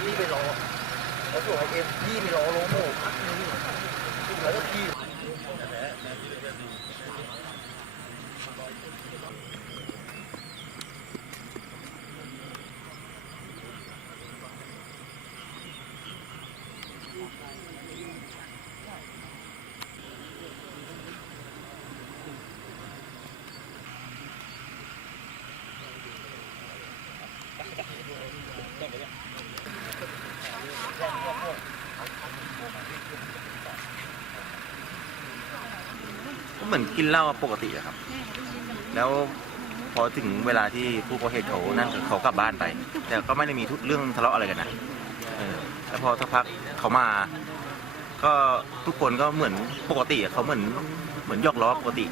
พี่ไปรอแล้วส่วนไอเอ็มพี่ไปรอโลโม่พักนึงแล้วก็พี่ เหมือนกินเหล้าปกติอะครับ แล้วพอถึงเวลาที่ผู้ก่อเหตุเขานั่นเขากลับบ้านไป แต่ก็ไม่ได้มีทุกเรื่องทะเลาะอะไรกันนะเออแล้วพอสักพักเขามา ก็ทุกคนก็เหมือนปกติอะเขาเหมือนเหมือนยอกล้อปกติ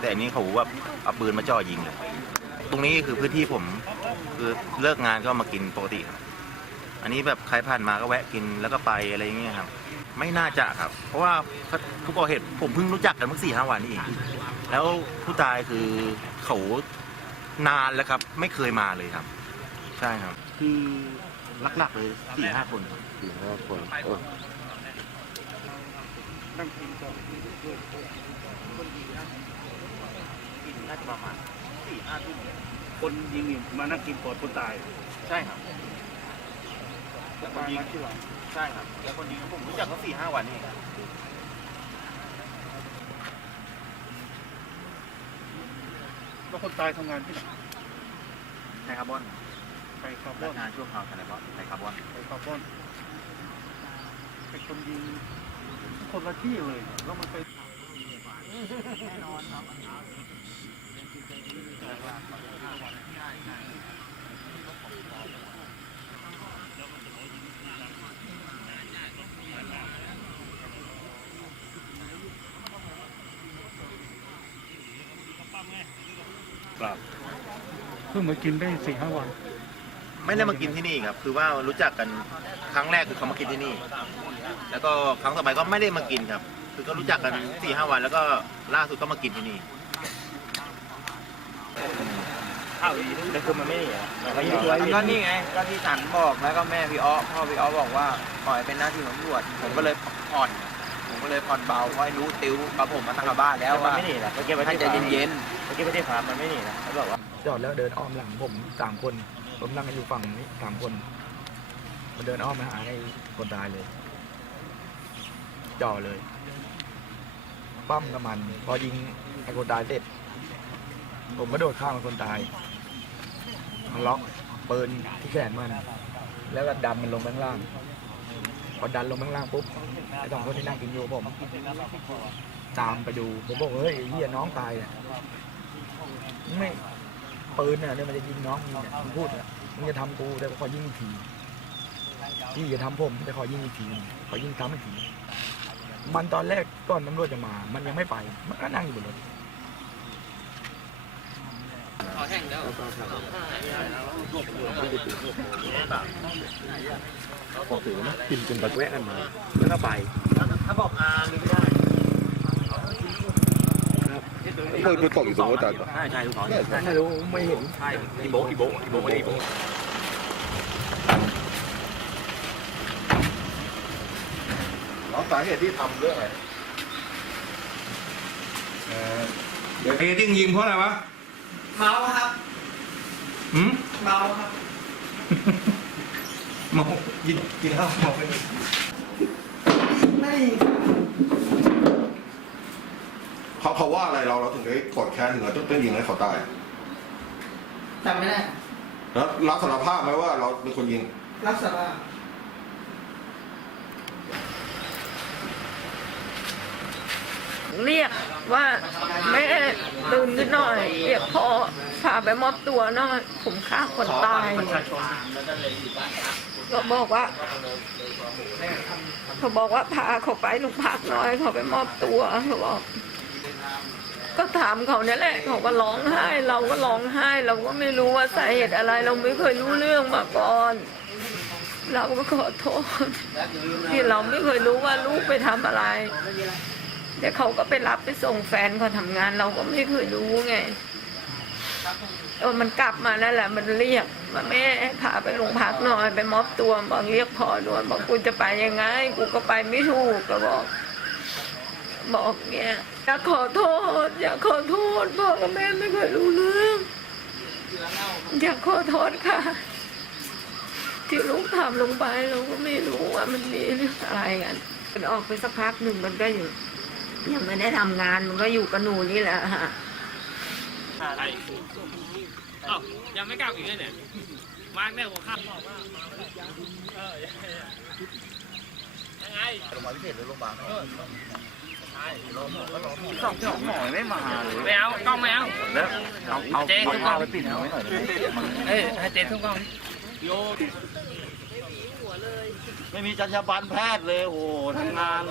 แต่อันนี้เขาแบบเอาปืนมาจ่อยิงเลย ตรงนี้คือพื้นที่ผมคือเลิกงานก็มากินปกติครับ อันนี้แบบใครผ่านมาก็แวะกินแล้วก็ไปอะไรอย่างเงี้ยครับ ไม่น่าจะครับ เพราะว่าผู้ก่อเหตุผมเพิ่งรู้จักกันเมื่อสี่ห้าวันนี้เองแล้วผู้ตายคือเขานานแล้วครับ ไม่เคยมาเลยครับ ใช่ครับ คือลักๆเลยสี่ห้าคนครับสี่ห้าคนเออน่าจะประมาณสี่ห้าทุ่มคนยิงนี่มานั่งกินก่อนคนตาย ใช่ครับ แล้วคนยิงใช่ครับ แล้วคนยิงผมรู้จักเขาสี่ห้าวันนี่เองแล้วคนตายทำงานที่ไหนไทคาร์บอนไปคาร์บอนงานชั่วคราวไทคาร์บอนไทคาร์บอนไปคาร์บอนเป็นคนยิงคนละที่เลย แล้วมันไปแน่นอนครับ เพิ่งมากินได้สี่ห้าวัน ไม่ได้มากินที่นี่ครับ คือว่ารู้จักกันครั้งแรกคือเขามากินที่นี่ แล้วก็ครั้งต่อไปก็ไม่ได้มากินครับ คือก็รู้จักกันสี่ห้าวัน แล้วก็ล่าสุดก็มากินที่นี่ข้าวดีแต่คือมันไม่นี่อะก็นี่ไงก็ที่สันบอกแล้วก็แม่พี่อ้อพ่อพี่อ้อบอกว่าปล่อยเป็นหน้าที่ของตำรวจผมก็เลยผ่อน ผมก็เลยผ่อนเบาเพราะให้รู้ติวกับผมมาตั้งแต่บ้านแล้วมันว่าไม่นี่นะเมื่อกี้ไปให้ที่ใจฟาร์มเย็นเมื่อกี้ไปที่ฟาร์มมันไม่นี่นะเขาบอกว่าจอดแล้วเดินอ้อมหลังผมสามคน ผมนั่งกันอยู่ฝั่งนี้สามคนมาเดินอ้อมมาหาไอ้คนตายเลย จ่อเลยปั้มกับมัน พอยิงไอ้คนตายเสร็จ ผมก็โดดข้ามไอ้คนตายมันล็อกปืนที่แขนมัน แล้วก็ดันมันลงไปข้างล่าง พอดันลงข้างล่างปุ๊บไอ้สองคนที่นั่งกินอยู่ผมตามไปดูผมบอกเฮ้ยไอ้เฮียน้องตายเนี่ยไม่ปืนเนี่ยเนี่ยมันจะยิงน้องมึงเนี่ยมึงพูดเนี่ยมึงจะทำกูแต่ขอยิงอีกทีพี่จะทำผมแต่ขอยิงอีกทีขอยิงซ้ำอีกทีมันตอนแรกก่อนตำรวจจะมา มันยังไม่ไป มันก็นั่งอยู่บนรถ พอถือนะกินจนตะแวะกันมาแล้วก็ไปถ้าบอกอาลืมไม่ได้เพิ่งไปตกอยู่ตรงนู้นแต่ใช่ใช่ลูกน้องไม่รู้ไม่เห็นใช่อีโบอีโบอีโบไม่ได้อีโบแล้วสาเหตุที่ทำเรื่องอะไรเดี๋ยวเอที่ยิงเพราะอะไรวะ เมาครับ หืมเมาครับ เมากินกินเหล้าเมาไปเขาเขาว่าอะไรเราเราถึงได้กดแค้นถึงเราต้องยิงให้เขาตายจำไม่ได้แล้วรับสารภาพไหมว่าเราเป็นคนยิง รับสารภาพเรียก ว่าแม่ตื่นขึ้นหน่อยเรียกพ่อพาไปมอบตัวหน่อยผมฆ่าคนตาย ก็บอกว่าเขาบอกว่าพาเขาไปโรงพักหน่อย เขาไปมอบตัวเขาบอก ก็ถามเขาเนี่ยแหละเขาก็ร้องไห้ เราก็ร้องไห้ เราก็ไม่รู้ว่าสาเหตุอะไร เราไม่เคยรู้เรื่องมาก่อน เราก็ขอโทษ ที่เราไม่เคยรู้ว่าลูกไปทำอะไร แต่เขาก็ไปรับไปส่งแฟนเขาทำงาน เราก็ไม่เคยรู้ไงเออมันกลับมานั่นแหละ มันเรียกว่าแม่พาไปโรงพักหน่อยไปมอบตัวบอกเรียกพ่อด่วนบอกกูจะไปยังไง กูก็ไปไม่ถูกก็บอก บอกเนี่ยอยากขอโทษ อยากขอโทษพ่อกับแม่ไม่เคยรู้เรื่องอยากขอโทษค่ะ ที่ลูกทำลงไปเราก็ไม่รู้ว่ามันมีเรื่องอะไรกันมันออกไปสักพักหนึ่งมันก็อยู่ ยังไม่ได้ทำงานมันก็อยู่กับหนูนี่แหละฮะอ้าวยังไม่กลับอีกเลยเนี่ย มาร์กเนี่ยหัวข้ามบอกว่ายังไงโรงพยาบาลพิเศษหรือโรงพยาบาลไหนสองสองหมอไม่มาเลยไม่เอากล้องไม่เอาแล้วเอาเอาเจ๊ทุกกล้องไปปิดเอาไว้หน่อยได้ไหมเอ้ยให้เจ๊ทุกกล้อง ไม่มีจรรยาบรรณแพทย์เลยโอ้โหทำงาน